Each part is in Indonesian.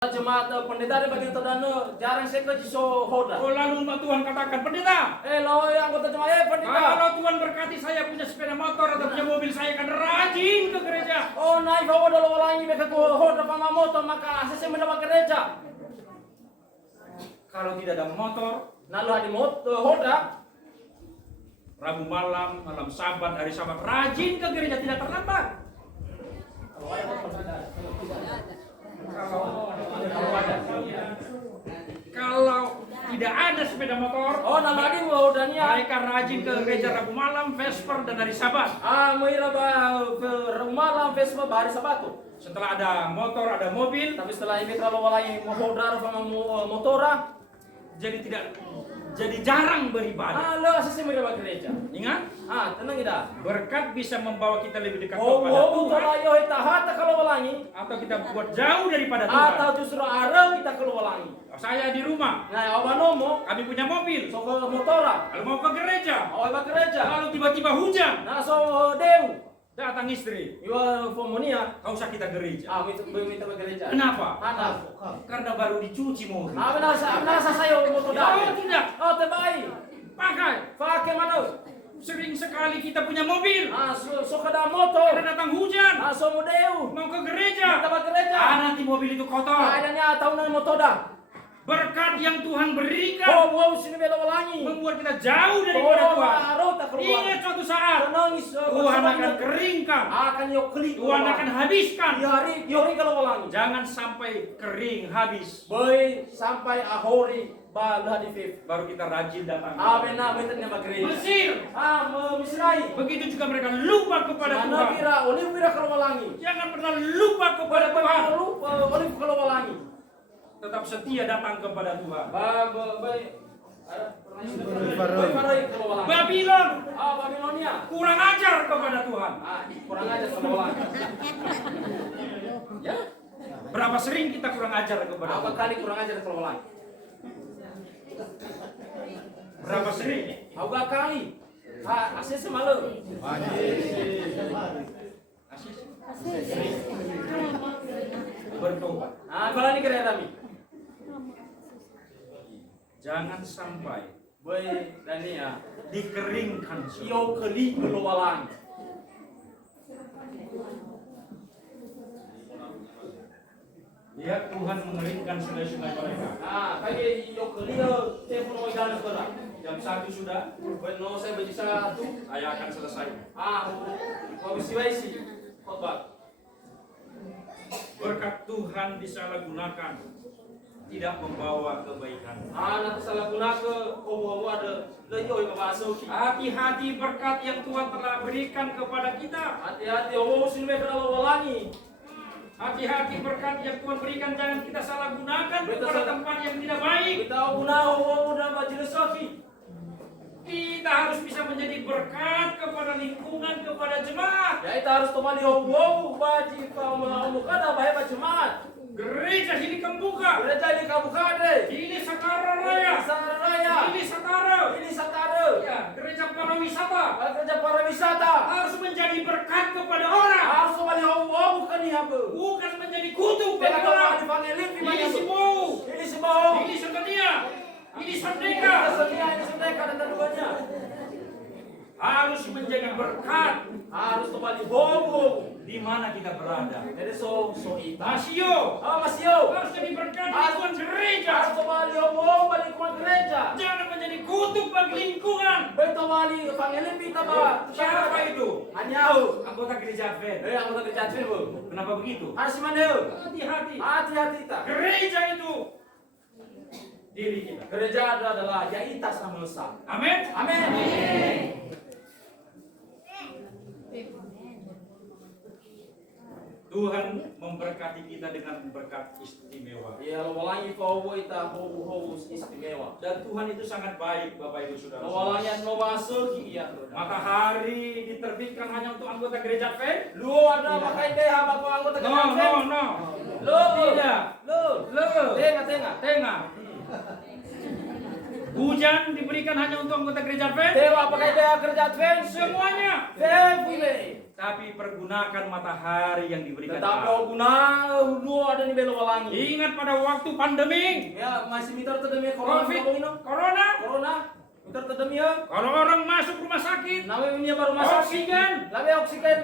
Jemaat pendeta di bagian terdana jarang saya ke jiso hoda. Oh, lalu Tuhan katakan, pendeta, Lo anggota jemaat pendeta. kalau Tuhan berkati saya punya sepeda motor atau punya mobil, saya akan rajin ke gereja. Oh naik bawa dalam walangi mereka ke hoda pama motor maka saya mendapat gereja. Kalau tidak ada motor, Lalu ada motor hoda. Rabu malam, malam Sabat, hari Sabat, rajin ke gereja, tidak terlambat. Kalau tidak ada sepeda motor, Oh nama dia hodanya. mereka rajin ke gereja Rabu malam, Vesper, dan hari Sabat. Mengira ke malam Vespa hari Sabatu. Setelah ada motor, ada mobil, Tapi setelah ini kalau walangi mau hoda sama motora. jadi jarang beribadah. Lo saya mendapat gereja. Ingat, Tenang tidak. berkat bisa membawa kita lebih dekat Oh kepada Tuhan, kalau yo hata kalau walangi. atau kita buat jauh daripada Tuhan. Atau justru arah kita ke walangi. Saya di rumah, Nah, nomo, kami punya mobil, so ke motora, lalu mau ke gereja, awal ke gereja. lalu tiba-tiba hujan, Nah, so deu, datang istri, iwa fomonia, kau usah kita gereja. minta ke gereja. Kenapa? Mana? Karena baru dicuci mobil. Menasa saya motor Oh tidak, Oh, terbaik. Pakai mana? sering sekali kita punya mobil, So kada motor. karena datang hujan, So mo deu, mau ke gereja, minta ke gereja. nanti mobil itu kotor. Adanya tahun ng motor dah. Berkat yang Tuhan berikan Wow, sini bela walangi. membuat kita jauh daripada Tuhan. Araw ta keluar. Ingat suatu saat Nangis. Tuhan akan keringkan, Akan yo klik. Tuhan akan habiskan. Di hari kalau walangi. Jangan sampai kering habis, Boy sampai ahori balah di fif. baru kita rajin datang. Bena bentuknya magri. Mesir, Misrai. begitu juga mereka lupa kepada Mana Tuhan. kira olive kira kalau walangi. Jangan pernah lupa kepada Tuhan. Lupa olive kalau walangi. Tetap setia datang kepada Tuhan. Babylon, Babilonia. kurang ajar kepada Tuhan. Kurang aja sama walangi. Ya, berapa sering kita kurang ajar kepada Apa Tuhan? kali kurang aja kalau walangi? Berapa sering? Apa kali? Asyik semalu. Bertobat. Kalau ini kira kami. Jangan sampai Boy dan ini ya. dikeringkan semua. Iyo keli kalau walangi. Lihat Tuhan mengeringkan sungai-sungai mereka. Kaya iyo keli telepon o ikan sekolah. Jam 1 sudah, No saya bisa tu. saya akan selesai. Kau bisa isi khotbah. Berkat Tuhan disalahgunakan, tidak membawa kebaikan. Nanti salah guna ke obo ada leyo yang masuk. Hati-hati berkat yang Tuhan telah berikan kepada kita. Hati-hati obo sini kalau walangi. Hati-hati berkat yang Tuhan berikan, jangan kita salah gunakan kepada tempat yang tidak baik. Kita guna obo udah majelis safi. Kita harus bisa menjadi berkat kepada lingkungan, kepada jemaat. Ya kita harus kembali obo baji kau mau kada bahaya jemaat. Gereja ini kebuka. Gereja ini kamu kade. Ini Sakara Raya. Raya. Ini Sakara. Ini Satara. Ya, gereja para wisata Gereja para wisata. harus menjadi berkat kepada orang, Harus kembali obo bukan nih apa. bukan menjadi kutuk Bela bagi kau orang. dipanggil Ini mana si bau, Ini semua. ini setia, ini serdeka. Ini sudah kada dua-duanya. Harus menjadi berkat Harus kembali bobo. di mana kita berada. Jadi so ita. Masio Mas Yo. harus jadi berkat di lingkungan gereja. Harus kembali obo balik ke gereja. Jangan menjadi kutuk bagi lingkungan. Beto bali panggilin kita ba. Siapa itu? Anyau. Anggota gereja Advent. Anggota gereja Advent bu. Kenapa begitu? Harus mana? Hati-hati. Hati-hati kita. Gereja itu diri kita. Gereja adalah ya ita sama Musa. Amin. Amin. Tuhan memberkati kita dengan berkat istimewa. Ya lo walangi kau ita ho istimewa. Dan Tuhan itu sangat baik, Bapak Ibu Saudara. Lo walangi no masuk iya. Matahari diterbitkan hanya untuk anggota gereja Advent? Lu ada pakai deh apa kau anggota No, gereja no, Advent? no. Lo Tidak. Lo. Lo. Tengah. Tengah. Hujan diberikan hanya untuk anggota gereja Advent? Dewa pakai deh gereja Advent. Semuanya. Febile. tapi pergunakan matahari yang diberikan Tetapi Allah. guna dua ada di belo walangi. Ingat pada waktu pandemi, Ya masih mitar terdemi corona COVID, ini. corona, Corona mitar terdemi ya. kalau orang masuk rumah sakit, Nawe ini baru masuk. oksigen, Lawe oksigen.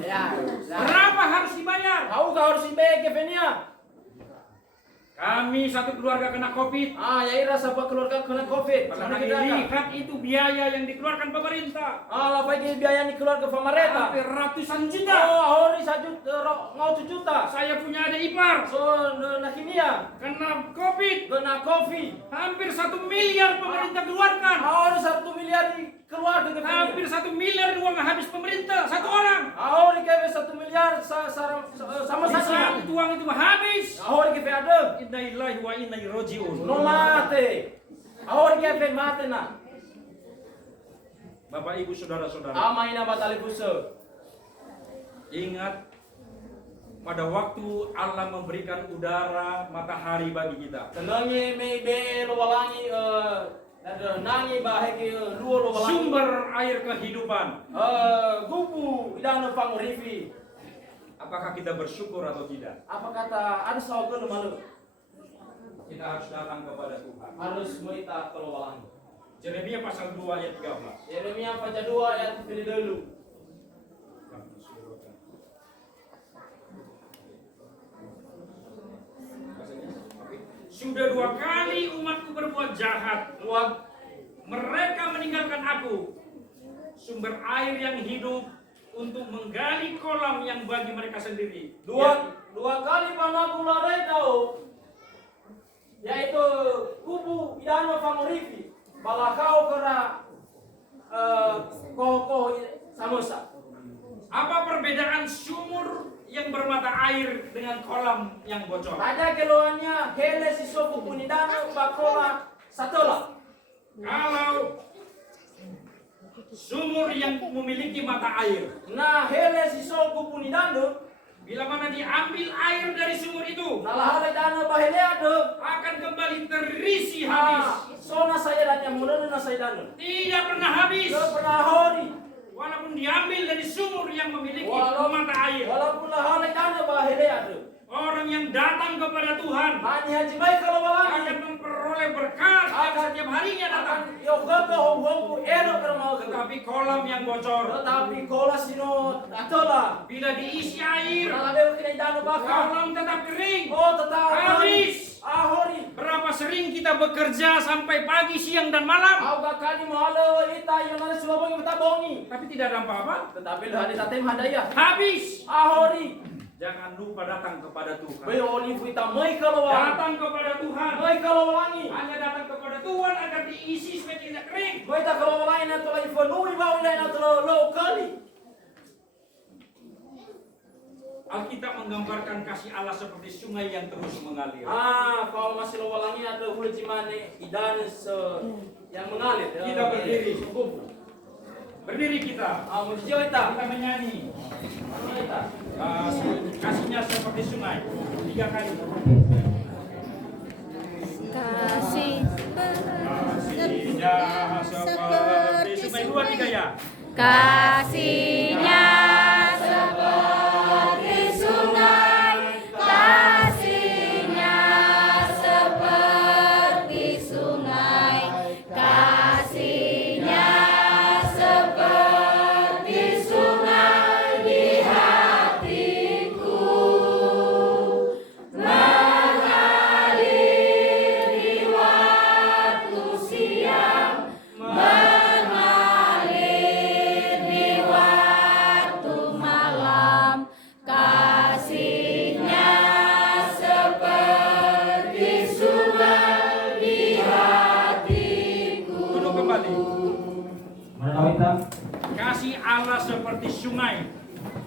Ya. berapa harus dibayar? Tahu kau harus imbe kefenia. Kami satu keluarga kena COVID. Ya ira sabab keluarga kena COVID. Pernah Mana kita kan? dilihat itu biaya yang dikeluarkan pemerintah. Lah bagi biaya ni keluarga pemerintah. Hampir ratusan juta. Ahori 1 juta, ngau 1 juta. Saya punya adik ipar So nak kimia kena COVID. kena COVID. Hampir 1 miliar pemerintah keluarkan. Ahori 1 miliar di keluarga kefenia. Hampir 1 miliar uang habis pemerintah satu orang. Ahori kebe 1 miliar sama Di saja. saat uang itu habis. Ahori kebe ada. Inna lillahi wa inna ilaihi raji'un. No mate. Ahori kebe mate na. Bapak Ibu saudara-saudara, Ina batali buso. ingat pada waktu Allah memberikan udara, matahari bagi kita. Tenangi me be lo walangi ada nangi bahagi luo lo walangi. Sumber air kehidupan. Gubu idana pangurifi. Apakah kita bersyukur atau tidak? Apa kata ada sawagun malu? Kita harus datang kepada Tuhan. Harus meita kalau walangi. Yeremia pasal 2 ayat 13. Yeremia baca 2 ayat pilih dulu. Sudah 2 kali umatku berbuat jahat. Mereka meninggalkan aku, sumber air yang hidup, untuk menggali kolam yang bagi mereka sendiri. Dua kali panaku larai tahu, yaitu kubu idano pangurifi. Balakau kera koho samosa. Apa perbedaan sumur yang bermata air dengan kolam yang bocor? Ada keluarnya hele sisoku punidano bakola satola. Kalau sumur yang memiliki mata air, Nah hele sisoku punidano, bila mana diambil air dari sumur itu, nalahale dana bahele ada. akan kembali terisi habis. Sona saya dan yang muda na saya dana. Tidak pernah habis. Ke pernah hori. Walaupun diambil dari sumur yang memiliki Walaupun- mata air. Walaupun lahale dana bahele ada. Orang yang datang kepada Tuhan Mani haji baik kalau walangi. akan memperoleh berkat yang Akan- setiap harinya datang. Akan yoga hongu ero kermau. Tetapi kolam yang bocor, Tetapi kola sino atola. bila diisi air, Nalabe kena dana bakal. kolam tetap kering. Oh tetap Habis. Ahori. Berapa sering kita bekerja sampai pagi, siang, dan malam, Au kakani mahalo ita yang ada sulabong yang bongi. tapi tidak ada apa-apa. Tetapi hari tatem hadaya. Habis. Ahori. Jangan lupa datang kepada Tuhan. Bayoni fuita mai kalau walangi. Datang kepada Tuhan. Mai kalau walangi. Hanya datang kepada Tuhan agar diisi supaya tidak kering. Mai tak kalau walangi na tola ifonui bau na tola lo kali. Alkitab menggambarkan kasih Allah seperti sungai yang terus mengalir. Kalau masih lo walangi ada hulu cimane idan yang mengalir. Kita berdiri. Cukup. Berdiri kita. Mujiyo ita. Kita menyanyi. Ita. Kasihnya seperti sungai. 3 kali. Kasihnya seperti sungai. 2, 3 ya. Kasihnya seperti sungai, kasihnya seperti sungai, kasihnya seperti sungai di hatiku, mengalir di waktu siang, mengalir di waktu malam, kasihnya seperti sungai di hatiku. Duduk kembali. Mana ita? Kasih Allah seperti sungai.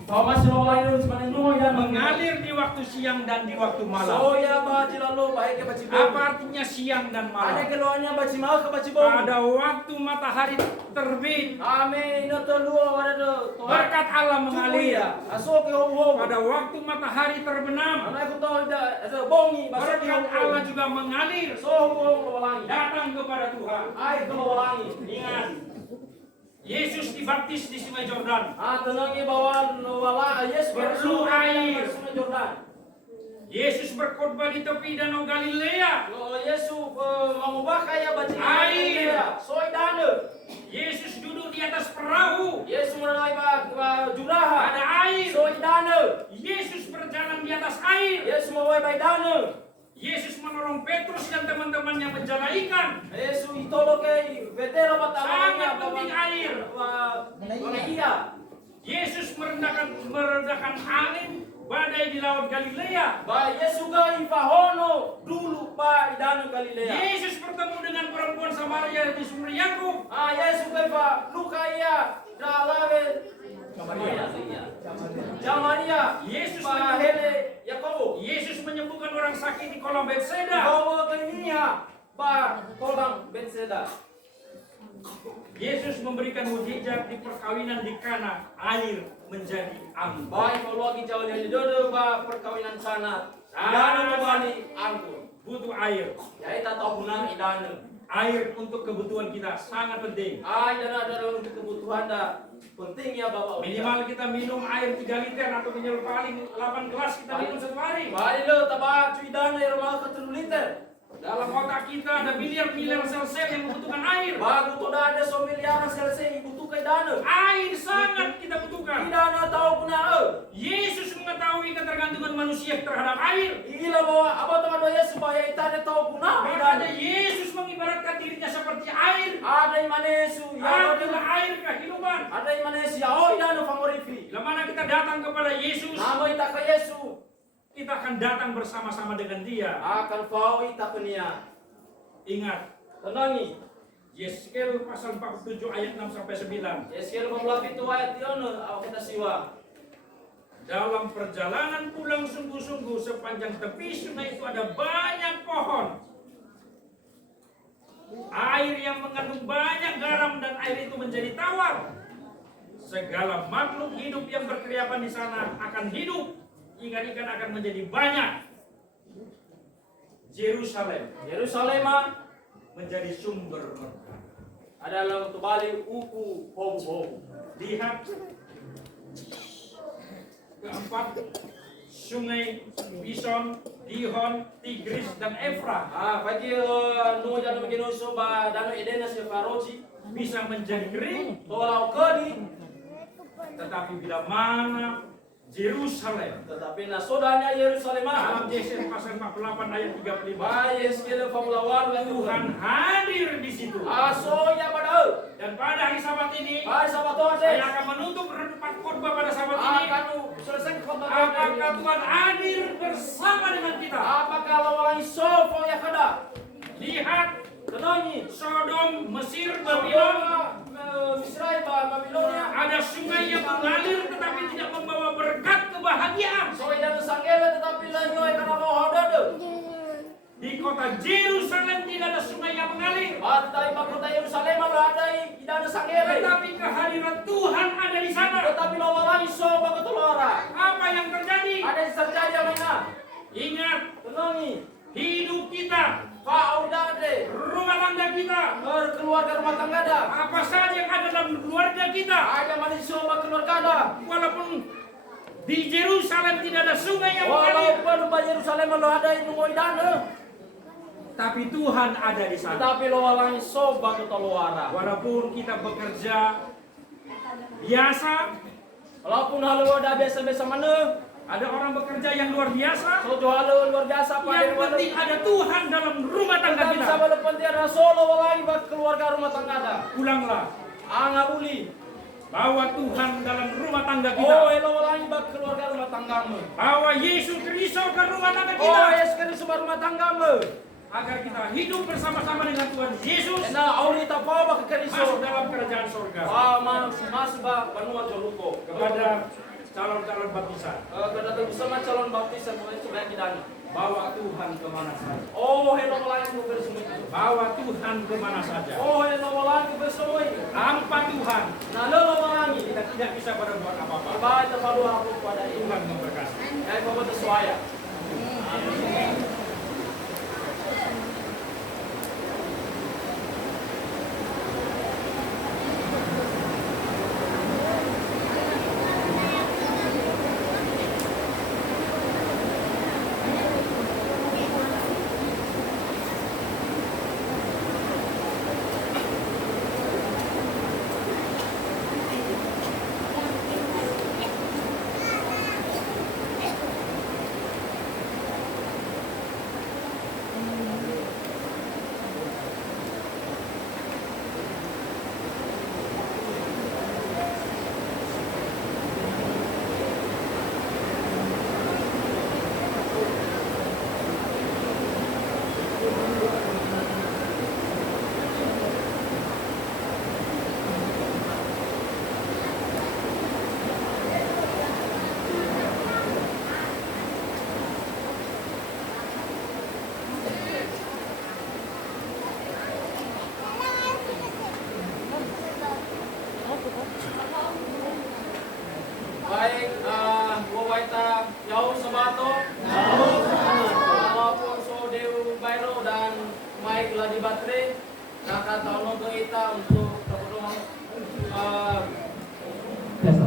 Kalau masih lo walangi lo cimane no ya Mengalir di waktu siang dan di waktu malam. Soya baci lalu baik ke baci Apa artinya siang dan Ada malam? keluarnya baci mau ke baci bom. Pada waktu matahari terbit, Amin. Ino to luo ada do. berkat Allah mengalir. Aso ke ho. Pada waktu matahari terbenam, Anak aku tahu ada bongi bahasa berkat Allah juga mengalir. So ho walangi. Datang kepada Tuhan. Ai ke walangi. Ingat, Yesus dibaptis di Sungai Yordan. Tenangi bahwa wala Yesus Perlu air. Sungai Yordan. Yesus berkhotbah di tepi Danau Galilea. Yesus mengubah kaya baca Air. Soy dana. Yesus duduk di atas perahu. Yesus menaik juraha. Ada air. Soy dana. Yesus berjalan di atas air. Yesus mau bay dana. Yesus menolong Petrus dan teman-temannya menjala ikan. Yesus itolong ke vetero Sangat penting air. Iya. Yesus meredakan angin badai di laut Galilea. Ba Yesus ga ifahono dulu pa idanu Galilea. Yesus bertemu dengan perempuan Samaria di sumber Yakub. Yesus ga ifa lukaya dalawe Jamaria. Yesus pa hele Yakobo. Yesus menyembuhkan orang sakit di kolam Betseda. Bawa kenia ba kolam Betseda. Yesus memberikan mukjizat di perkawinan di Kana, air menjadi anggur. Baik kalau lagi jauh dari dodo ba perkawinan sana. Idanu kembali anggur. Butuh air. Ya kita tahu punang idanu. Air untuk kebutuhan kita sangat penting. Idanu adalah untuk kebutuhan dah. Penting ya Bapak. Minimal kita minum air 3 liter atau minimal paling 8 gelas kita minum satu hari. Balik lo tabak cuy idanu yang rumah ke 3 liter. Dalam otak kita ada miliar-miliar sel-sel yang membutuhkan air. Bagus tuh ada miliaran sel-sel butuh dana. Air sangat kita butuhkan. Idanu tahu puna Yesus mengetahui ketergantungan manusia terhadap air. Gila bahwa apa teman doa supaya kita ada tahu puna. Makanya Yesus mengibaratkan dirinya seperti air. Ada yang mana Yesus ya Adalah air kehidupan. ada yang mana Yesus ya oh idanu favorifi. Bila mana kita datang kepada Yesus, Nama kita ke Yesus kita akan datang bersama-sama dengan Dia. akan fau kita penia. Ingat, Tenangi. Yeskel pasal 47 ayat 6 sampai 9. Yeskiel membelah itu ayat tiono awak kita siwa. Dalam perjalanan pulang sungguh-sungguh sepanjang tepi sungai itu ada banyak pohon. Air yang mengandung banyak garam dan air itu menjadi tawar. Segala makhluk hidup yang berkeriapan di sana akan hidup. Ikan-ikan akan menjadi banyak. Yerusalem menjadi sumber berkah. Adalah untuk balik uku hobu. Lihat keempat sungai Bison, Dihon, Tigris dan Efrat Bagi nu janu begini soba danu edena si Faroji bisa menjadi kering. tolak kedi. Tetapi bila mana Yerusalem Tetapi nasodanya Yerusalem dalam Yesaya pasal 48 ayat 35 Yeskiel famulawan Tuhan hadir di situ. Asoya pada Dan pada hari Sabat ini sabaton saya akan menutup renungan khotbah pada Sabat ini. akan selesai khotbah. Apakah Tuhan hadir bersama dengan kita? Apakah lawan sofo ya kada? Lihat Tenangi Sodom, Mesir, Babylon. Misrai Babilonia. Ada sungai yang mengalir tetapi tidak membawa berkat kebahagiaan. Soy dan sanggela tetapi lanyoy karena roh dada. Di kota Yerusalem tidak ada sungai yang mengalir. Pantai kota Yerusalem ada idana sanggela. Tetapi kehadiran Tuhan ada di sana. Tetapi lawan so bagotolora. Apa yang terjadi? Ada yang terjadi apa ini? Ingat, Tenangi. hidup kita, Faudade. rumah tangga kita, Keluarga rumah tangga ada. apa saja yang ada dalam keluarga kita. Ada manusia keluarga ada. Walaupun di Yerusalem tidak ada sungai yang mengalir, Walaupun di Yerusalem lo ada yang mau idana. tapi Tuhan ada di sana. Tetapi lo walang so bagotolora. Walaupun kita bekerja biasa, Walaupun halo ada biasa-biasa mana. ada orang bekerja yang luar biasa. So halo luar biasa Yang penting ada Tuhan dalam rumah tangga Kita kita. bisa walaupun tiada solo walang buat keluarga rumah tangga ada. Pulanglah, Angabuli. bawa Tuhan dalam rumah tangga Oh, kita. elo walang buat keluarga rumah tanggamu. Bawa Yesus Kristus ke rumah tangga Oh, kita. Yesus Kristus rumah tanggamu. Agar kita hidup bersama-sama dengan Tuhan Yesus. Nah, auri tak bawa ke Masuk Kristus. dalam kerajaan surga. Masuk ba benua joluko. Kepada calon-calon baptisan, Kepada bersama calon baptisan mulai sebanyak kita. bawa Tuhan kemana saja. Oh, elo walang ku bersama itu. Bawa Tuhan kemana saja. Oh, elo walang ku bersama itu. Tanpa Tuhan Nah, lo walang ini. kita tidak bisa berbuat apa-apa. Baik terlalu aku pada itu. Tuhan memberkati. Kayak bapak sesuai. dan mic lah di baterai. Nah kata ke kita untuk